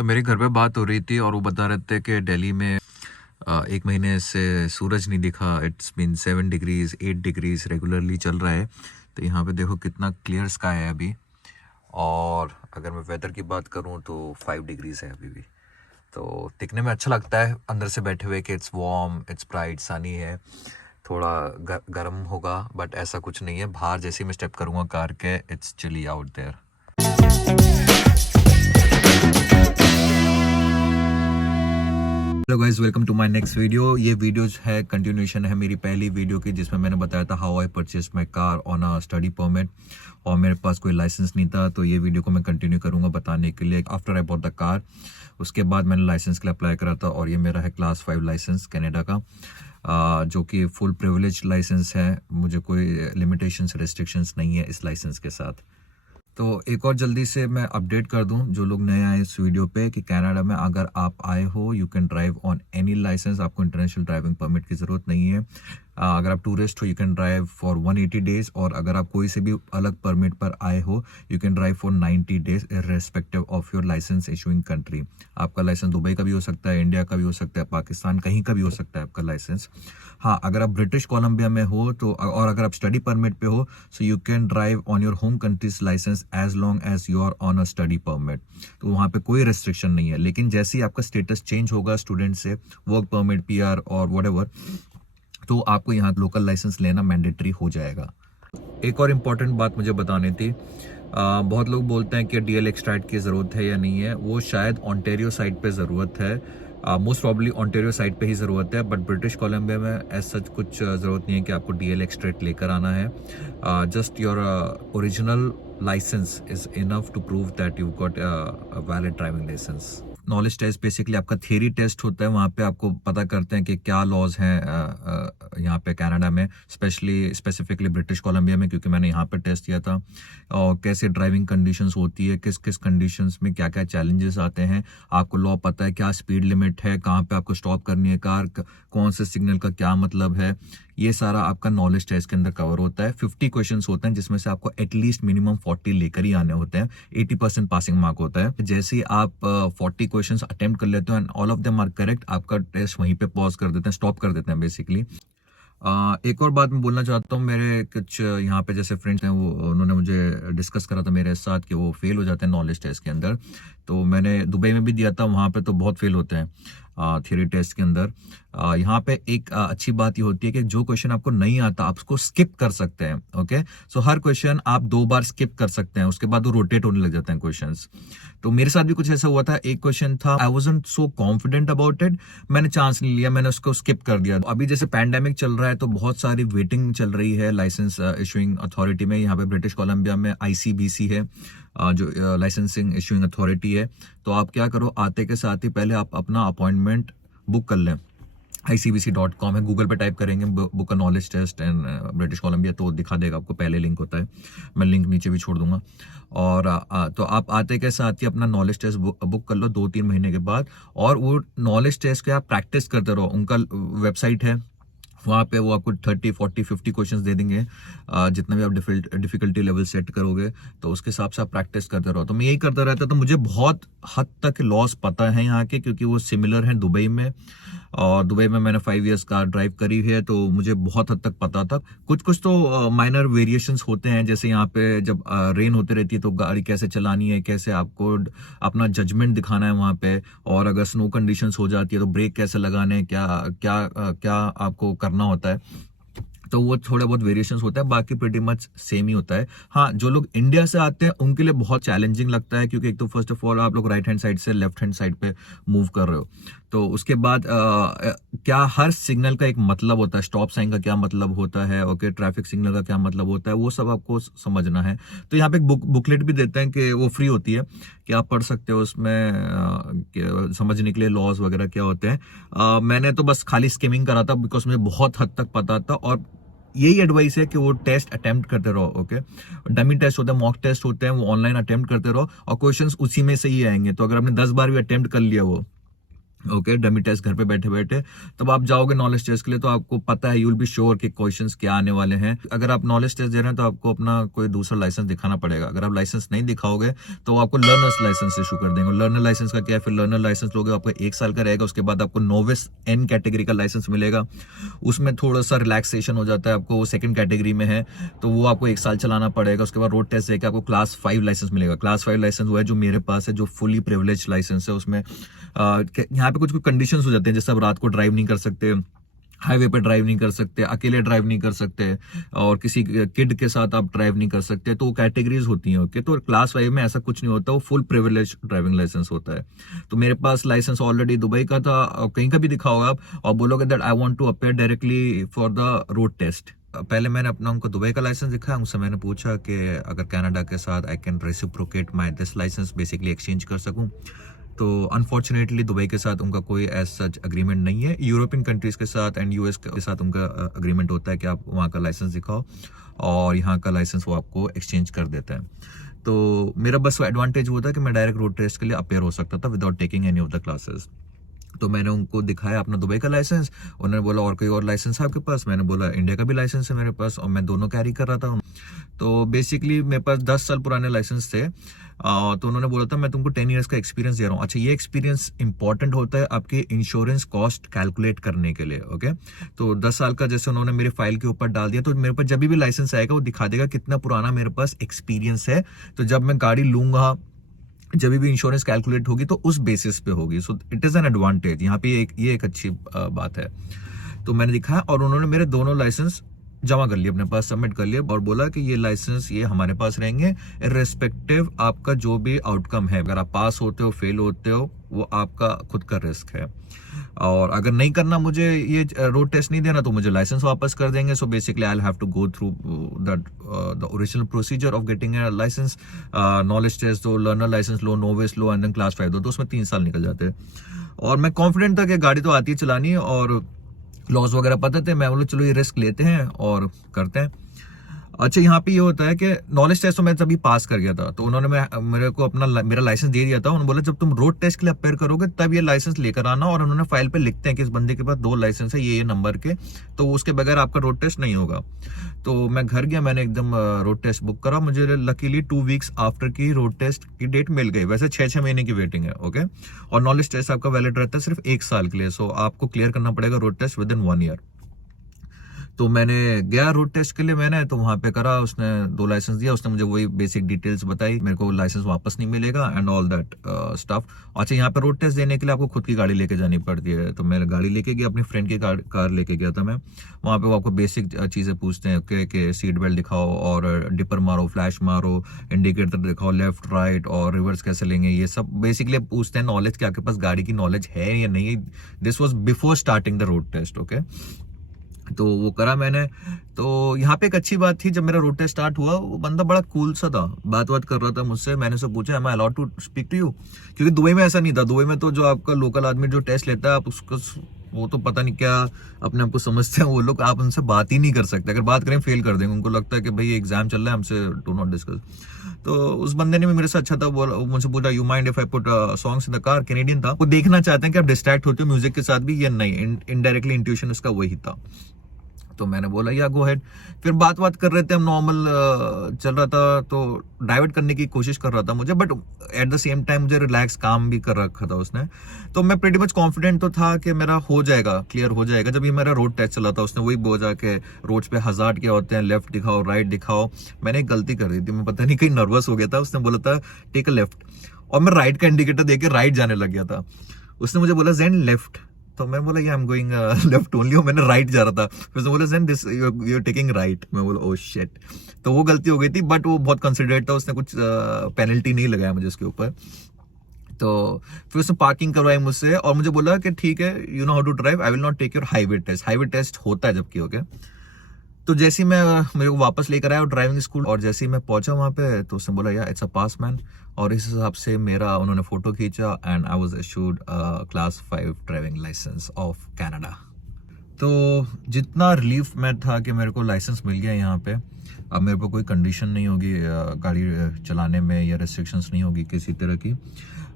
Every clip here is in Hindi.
तो मेरे घर पे बात हो रही थी और वो बता रहे थे कि दिल्ली में 1 महीने से सूरज नहीं दिखा। It's been 7 degrees 8 degrees regularly चल रहा है। तो यहाँ पे देखो कितना क्लियर स्काई है अभी। और अगर मैं वेदर की बात करूँ तो 5 डिग्रीज है अभी भी। तो दिखने में अच्छा लगता है अंदर से बैठे हुए कि it's warm, it's bright, Sunny है। थोड़ा गर्म होगा बट ऐसा कुछ नहीं है। बाहर जैसे ही मैं स्टेप करूँगा कार के, it's chilly out there. Hello guys, welcome to my next video. ये वीडियो है कंटिन्यूशन है मेरी पहली वीडियो की, जिसमें मैंने बताया था how I purchase my car on a study permit. और मेरे पास कोई लाइसेंस नहीं था, तो ये वीडियो को मैं कंटिन्यू करूंगा बताने के लिए। After I bought the car, उसके बाद मैंने लाइसेंस के लिए अप्लाई करा था और ये मेरा है क्लास 5 लाइसेंस कनाडा का, जो कि फुल प्रिविलेज लाइसेंस है। मुझे कोई लिमिटेशंस रेस्ट्रिक्शंस नहीं है इस लाइसेंस के साथ। तो एक और जल्दी से मैं अपडेट कर दूं जो लोग नए आए इस वीडियो पे कि कनाडा में अगर आप आए हो, you can drive on any licence. आपको इंटरनेशनल ड्राइविंग परमिट की ज़रूरत नहीं है। अगर आप टूरिस्ट हो, you can drive for 180 days. और अगर आप कोई से भी अलग परमिट पर आए हो, you can drive for 90 days irrespective of your licence issuing country. आपका लाइसेंस दुबई का भी हो सकता है, इंडिया का भी हो सकता है, पाकिस्तान, कहीं का भी हो सकता है आपका लाइसेंस। हाँ, अगर आप ब्रिटिश कोलंबिया में हो तो, और अगर आप स्टडी परमिट पे हो, so you can drive on your home country's licence as long as you are on a study permit. तो वहाँ पे कोई रेस्ट्रिक्शन नहीं है। लेकिन जैसे ही आपका स्टेटस चेंज होगा स्टूडेंट से वर्क परमिट, पीआर और व्हाटएवर, तो आपको यहाँ लोकल लाइसेंस लेना मैंडेटरी हो जाएगा। एक और इम्पॉर्टेंट बात मुझे बतानी थी। बहुत लोग बोलते हैं कि डीएल एक्सट्रैक्ट की ज़रूरत है या नहीं है। वो शायद ओंटारियो साइड पे ज़रूरत है, मोस्ट प्रॉब्ली ओंटारियो साइड पे ही ज़रूरत है। बट ब्रिटिश कोलंबिया में ऐसा कुछ ज़रूरत नहीं है कि आपको डीएल एक्सट्रैक्ट लेकर आना है। Just your original licence is enough to prove that you got a valid driving licence. Knowledge test basically आपका थियरी टेस्ट होता है। वहाँ पे आपको पता करते हैं कि क्या लॉज हैं यहाँ पे कनाडा में, स्पेसिफिकली ब्रिटिश कोलंबिया में, क्योंकि मैंने यहाँ पे टेस्ट किया था। और कैसे ड्राइविंग कंडीशंस होती है, किस किस कंडीशंस में क्या क्या चैलेंजेस आते हैं, आपको लॉ पता है, क्या स्पीड लिमिट है, कहाँ पे आपको स्टॉप करनी है कार, कौन से सिग्नल का क्या मतलब है। ये सारा आपका नॉलेज टेस्ट के अंदर कवर होता है। 50 क्वेश्चंस होते हैं जिसमें से आपको एटलीस्ट मिनिमम 40 लेकर ही आने होते हैं। 80% पासिंग मार्क होता है। जैसे ही आप 40 क्वेश्चंस अटेम्प्ट कर लेते हो and all of them are correct, आपका टेस्ट वहीं पे पॉज कर देते हैं, स्टॉप कर देते हैं बेसिकली। एक और बात मैं बोलना चाहता हूँ। मेरे कुछ यहाँ पे जैसे फ्रेंड्स हैं, वो उन्होंने मुझे डिस्कस करा था मेरे साथ कि वो फेल हो जाते हैं नॉलेज टेस्ट के अंदर। तो मैंने दुबई में भी दिया था, वहाँ पे तो बहुत फेल होते हैं थियरी टेस्ट के अंदर। यहाँ पे एक अच्छी बात ये होती है कि जो क्वेश्चन आपको नहीं आता आप उसको स्किप कर सकते हैं। ओके, सो हर क्वेश्चन आप 2 बार स्किप कर सकते हैं, उसके बाद वो रोटेट होने लग जाते हैं क्वेश्चंस। तो मेरे साथ भी कुछ ऐसा हुआ था। एक क्वेश्चन था, I wasn't so confident about it, मैंने चांस नहीं लिया, मैंने उसको स्किप कर दिया। अभी जैसे पैंडेमिक चल रहा है तो बहुत सारी वेटिंग चल रही है लाइसेंस इशूइंग अथॉरिटी में। यहाँ पे ब्रिटिश कोलंबिया में आईसीबीसी है, जो लाइसेंसिंग इशूइंग अथॉरिटी है। तो आप क्या करो, आते के साथ ही पहले आप अपना अपॉइंटमेंट बुक कर लें। ICBC.com है, गूगल पे टाइप करेंगे book a knowledge test and British Columbia, तो दिखा देगा आपको, पहले लिंक होता है, मैं लिंक नीचे भी छोड़ दूंगा। और तो आप आते के साथ ही अपना नॉलेज टेस्ट बुक कर लो 2-3 महीने के बाद। और वो नॉलेज टेस्ट के आप प्रैक्टिस करते रहो। उनका वेबसाइट है, वहाँ पे वो आपको 30, 40, 50 क्वेश्चंस दे देंगे। जितना भी आप डिफिकल्टी लेवल सेट करोगे तो उसके हिसाब से आप प्रैक्टिस करते रहो। तो मैं यही करता रहता। तो मुझे बहुत हद तक लॉस पता है यहाँ के, क्योंकि वो सिमिलर हैं दुबई में। और दुबई में मैंने 5 इयर्स कार ड्राइव करी है, तो मुझे बहुत हद तक पता था। कुछ कुछ तो माइनर वेरिएशंस होते हैं, जैसे यहाँ पे जब रेन होती रहती है तो गाड़ी कैसे चलानी है, कैसे आपको अपना जजमेंट दिखाना है वहाँ पे। और अगर स्नो कंडीशंस हो जाती है तो ब्रेक कैसे लगाने हैं, क्या क्या क्या आपको करना होता है। तो वो थोड़े बहुत वेरिएशंस होता है, बाकी प्रीटी मच सेम ही होता है। हाँ, जो लोग इंडिया से आते हैं उनके लिए बहुत चैलेंजिंग लगता है, क्योंकि एक तो फर्स्ट ऑफ ऑल आप लोग राइट हैंड साइड से लेफ्ट हैंड साइड पे मूव कर रहे हो। तो उसके बाद क्या हर सिग्नल का एक मतलब होता है, स्टॉप साइन का क्या मतलब होता है, ओके, ट्रैफिक सिग्नल का क्या मतलब होता है, वो सब आपको समझना है। तो यहाँ पे एक बुकलेट भी देते हैं कि वो फ्री होती है, कि आप पढ़ सकते हो उसमें, समझने के लिए लॉज वगैरह क्या होते हैं। मैंने तो बस खाली स्किमिंग करा था, बिकॉज मुझे बहुत हद तक पता था। और यही एडवाइस है कि वो टेस्ट अटेम्प्ट करते रहो। ओके, डमी टेस्ट होते हैं, मॉक टेस्ट होते हैं, वो ऑनलाइन अटेम्प्ट करते रहो और क्वेश्चंस उसी में से ही आएंगे। तो अगर आपने 10 बार भी अटेम्प्ट कर लिया वो, ओके, डमी टेस्ट घर पे बैठे बैठे। तब आप जाओगे नॉलेज टेस्ट के लिए तो आपको पता है, यू विल बी श्योर कि क्वेश्चंस क्या आने वाले हैं। अगर आप नॉलेज टेस्ट दे रहे हैं तो आपको अपना कोई दूसरा लाइसेंस दिखाना पड़ेगा। अगर आप लाइसेंस नहीं दिखाओगे तो वो आपको लर्नर्स लाइसेंस इशू कर देंगे। लर्नर लाइसेंस का क्या है, फिर लर्नर लाइसेंस लोगे आपको 1 साल का रहेगा। उसके बाद आपको नोविस एन कैटेगरी का लाइसेंस मिलेगा, उसमें थोड़ा सा रिलैक्सेशन हो जाता है आपको, वो सेकंड कैटेगरी में है तो वो आपको 1 साल चलाना पड़ेगा। उसके बाद रोड टेस्ट देके आपको क्लास 5 लाइसेंस मिलेगा। क्लास 5 लाइसेंस वो है जो मेरे पास है, जो फुली प्रिविलेज लाइसेंस है। उसमें यहाँ पे कुछ कुछ कंडीशंस हो जाते हैं, जैसे आप रात को ड्राइव नहीं कर सकते, हाईवे पे ड्राइव नहीं कर सकते, अकेले ड्राइव नहीं कर सकते, और किसी किड के साथ आप ड्राइव नहीं कर सकते। तो कैटेगरीज होती हैं। ओके, तो क्लास 5 में ऐसा कुछ नहीं होता, वो फुल प्रिविलेज ड्राइविंग लाइसेंस होता है। तो मेरे पास लाइसेंस ऑलरेडी दुबई का था, और कहीं का भी दिखाओगे आप और बोलोगे that I want to appear directly for the road test. पहले मैंने अपना उनको दुबई का लाइसेंस दिखाया, उनसे मैंने पूछा कि अगर कनाडा के साथ I can reciprocate my this licence, basically exchange कर सकूं। तो अनफॉर्चुनेटली दुबई के साथ उनका कोई एज सच अग्रीमेंट नहीं है। यूरोपियन कंट्रीज के साथ एंड यूएस के साथ उनका अग्रीमेंट होता है कि आप वहाँ का लाइसेंस दिखाओ और यहाँ का लाइसेंस वो आपको एक्सचेंज कर देता है। तो मेरा बस एडवांटेज वो था कि मैं डायरेक्ट रोड टेस्ट के लिए अपेयर हो सकता था without taking any of the classes. तो मैंने उनको दिखाया अपना दुबई का लाइसेंस। उन्होंने बोला और कोई और लाइसेंस है आपके पास? मैंने बोला इंडिया का भी लाइसेंस है मेरे पास, और मैं दोनों कैरी कर रहा था। तो बेसिकली मेरे पास 10 साल पुराने लाइसेंस थे। तो उन्होंने बोला था मैं तुमको 10 ईयर्स का एक्सपीरियंस दे रहा हूँ। अच्छा, ये एक्सपीरियंस इंपॉर्टेंट होता है आपके इंश्योरेंस कॉस्ट कैलकुलेट करने के लिए। ओके, तो 10 साल का जैसे उन्होंने मेरे फाइल के ऊपर डाल दिया, तो मेरे पास जब भी लाइसेंस आएगा वो दिखा देगा कितना पुराना मेरे पास एक्सपीरियंस है। तो जब मैं गाड़ी लूंगा, जब भी इंश्योरेंस कैलकुलेट होगी तो उस बेसिस पे होगी। So it is an advantage. यहाँ पे ये एक अच्छी बात है। तो मैंने दिखाया और उन्होंने मेरे दोनों लाइसेंस जमा कर लिए, अपने पास सबमिट कर लिए, और बोला कि ये लाइसेंस ये हमारे पास रहेंगे इर्रेस्पेक्टिव आपका जो भी आउटकम है। अगर आप पास होते हो, फेल होते हो, वो आपका खुद का रिस्क है। और अगर नहीं करना, मुझे ये रोड टेस्ट नहीं देना, तो मुझे लाइसेंस वापस कर देंगे। So basically I will have to go through the original procedure of getting a licence. Knowledge test दो, लर्नर लाइसेंस लो, नोविस लो, एंड देन क्लास 5 दो, तो उसमें 3 साल निकल जाते हैं। और मैं कॉन्फिडेंट था कि गाड़ी तो आती है चलानी, और लॉस वगैरह पता थे। मैं बोला चलो ये रिस्क लेते हैं और करते हैं। अच्छा, यहाँ पे ये होता है कि नॉलेज टेस्ट तो मैं तभी पास कर गया था, तो उन्होंने मेरे को अपना मेरा लाइसेंस दे दिया था। उन्होंने बोला जब तुम रोड टेस्ट के लिए अपेयर करोगे तब ये लाइसेंस लेकर आना, और उन्होंने फाइल पे लिखते हैं कि इस बंदे के पास 2 लाइसेंस है ये नंबर के, तो उसके बगैर आपका रोड टेस्ट नहीं होगा। तो मैं घर गया, मैंने एकदम रोड टेस्ट बुक करा। मुझे लकीली 2 वीक्स आफ्टर की रोड टेस्ट की डेट मिल गई। वैसे 6 महीने की वेटिंग है। ओके, और नॉलेज टेस्ट आपका वैलिड रहता है सिर्फ 1 साल के लिए। सो आपको क्लियर करना पड़ेगा road test within 1 year. तो मैंने गया रोड टेस्ट के लिए, मैंने तो वहां पे करा, उसने 2 लाइसेंस दिया, उसने मुझे वही बेसिक डिटेल्स बताई, मेरे को लाइसेंस वापस नहीं मिलेगा एंड ऑल दैट स्टफ। अच्छा, यहाँ पे रोड टेस्ट देने के लिए आपको खुद की गाड़ी लेके जानी पड़ती है। तो मैं गाड़ी लेके गया, अपनी फ्रेंड की कार लेके गया था मैं। वहां पे वो आपको बेसिक चीजें पूछते हैं कि सीट बेल्ट दिखाओ, और डिपर मारो, फ्लैश मारो, इंडिकेटर दिखाओ, लेफ्ट राइट, और रिवर्स कैसे लेंगे, ये सब बेसिकली पूछते हैं। नॉलेज कि आपके पास गाड़ी की नॉलेज है या नहीं। This was before starting the road test. Okay, तो वो करा मैंने। तो यहाँ पे एक अच्छी बात थी, जब मेरा रोड टेस्ट स्टार्ट हुआ, वो बंदा बड़ा कूल सा था, बात कर रहा था मुझसे। मैंने उससे पूछा am I allowed to speak to you, क्योंकि दुबई में ऐसा नहीं था। दुबई में तो जो आपका लोकल आदमी जो टेस्ट लेता है, आप उसको, वो तो पता नहीं क्या अपने आपको समझते हैं वो लोग, आप उनसे बात ही नहीं कर सकते। अगर बात करें फेल कर देंगे, उनको लगता है कि भाई एग्जाम चल रहा है, हमसे डू नॉट डिस्कस। तो उस बंदे ने भी मेरे से अच्छा था, मुझसे पूछा you mind if I put songs in the car. Canadian था, वो देखना चाहते हैं कि आप डिस्ट्रैक्ट होते हो म्यूजिक के साथ भी या नहीं। इनडायरेक्टली इंट्यूशन उसका वही था। तो मैंने बोला या गो हेड। फिर बात कर रहे थे हम, नॉर्मल चल रहा था, तो डाइवर्ट करने की कोशिश कर रहा था मुझे, but at the same time मुझे रिलैक्स काम भी कर रखा था उसने। तो मैं प्रीटी मच कॉन्फिडेंट तो था कि मेरा हो जाएगा, क्लियर हो जाएगा। जब ये मेरा रोड टेस्ट चला था, उसने वही बोला कि रोड्स पे हजार्ड क्या होते हैं, लेफ्ट दिखाओ, राइट दिखाओ। मैंने एक गलती कर दी थी, मैं पता नहीं कहीं नर्वस हो गया था। उसने बोला था टेक अ लेफ्ट, और मैं राइट का इंडिकेटर देके राइट जाने लग गया था। उसने मुझे बोला जेन लेफ्ट, तो मैं बोला I am going left only, और मैंने राइट जा रहा था। फिर उसने बोला then this you are taking right. मैं बोला ओह शिट। तो वो गलती हो गई थी, बट वो बहुत कंसिडरेट था, उसने कुछ पेनल्टी नहीं लगाया मुझे उसके ऊपर। तो फिर उसने पार्किंग करवाई मुझसे, और मुझे बोला कि ठीक है, you know how to drive, I will not take your highway test. Highway test होता है जबकि। ओके, तो जैसे ही मैं मेरे को वापस लेकर आया ड्राइविंग स्कूल, और जैसे ही मैं पहुंचा वहां पे, तो उसने बोला यार इट्स अ पास मैन, और इस हिसाब से मेरा उन्होंने फोटो खींचा, and I was issued class 5 driving licence of Canada. तो जितना रिलीफ मैं था कि मेरे को लाइसेंस मिल गया यहाँ पे, अब मेरे को कोई कंडीशन नहीं होगी गाड़ी चलाने में, या रेस्ट्रिक्शंस नहीं होगी किसी तरह की।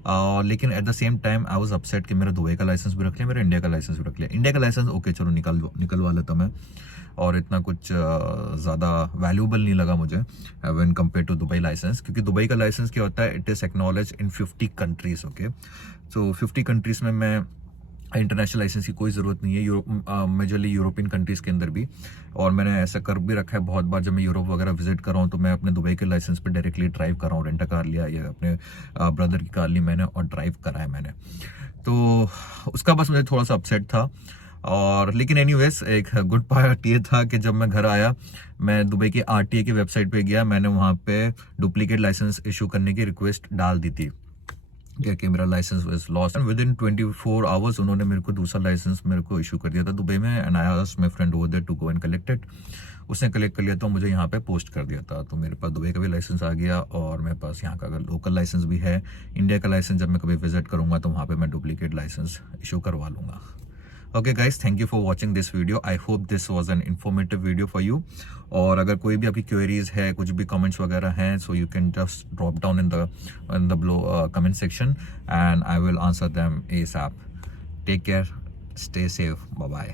लेकिन at the same time I was upset कि मेरा दुबई का लाइसेंस भी रख लिया, मेरा इंडिया का लाइसेंस भी रख लिया। इंडिया का लाइसेंस ओके चलो निकलवा लेता मैं, और इतना कुछ ज़्यादा वैल्यूबल नहीं लगा मुझे when compare to Dubai licence, क्योंकि दुबई का लाइसेंस क्या होता है, it is acknowledge in 50 countries. Okay, so 50 countries में मैं इंटरनेशनल लाइसेंस की कोई ज़रूरत नहीं है, मेजरली यूरोपियन कंट्रीज़ के अंदर भी। और मैंने ऐसा कर भी रखा है बहुत बार, जब मैं यूरोप वगैरह विजिट कर रहा हूँ तो मैं अपने दुबई के लाइसेंस पे डायरेक्टली ड्राइव कर रहा हूँ, रेंटा कार लिया या अपने ब्रदर की कार ली मैंने और ड्राइव करा है मैंने। तो उसका बस मुझे थोड़ा सा अपसेट था। और लेकिन एनीवेज एक गुड पार्ट ये था कि जब मैं घर आया, मैं दुबई के RTA की वेबसाइट पे गया, मैंने वहाँ पे डुप्लीकेट लाइसेंस इशू करने की रिक्वेस्ट डाल दी थी कि मेरा licence was lost, and within 24 hours उन्होंने मेरे को दूसरा लाइसेंस मेरे को इशू कर दिया था दुबई में। And I asked my friend over there to go and collect it. उसने कलेक्ट कर लिया तो मुझे यहाँ पे पोस्ट कर दिया था, तो मेरे पास दुबई का भी लाइसेंस आ गया और मेरे पास यहाँ का लोकल लाइसेंस भी है। इंडिया का लाइसेंस जब मैं कभी विजिट करूँगा तो वहाँ पे मैं डुप्लीकेट लाइसेंस इशू करवा लूँगा। Okay guys, thank you for watching this video. I hope this was an informative video for you. और अगर कोई भी आपकी क्वेरीज है, कुछ भी कमेंट्स वगैरह हैं, सो you can just drop down in the below comment section and I will answer them ASAP. Take care, stay safe, bye bye.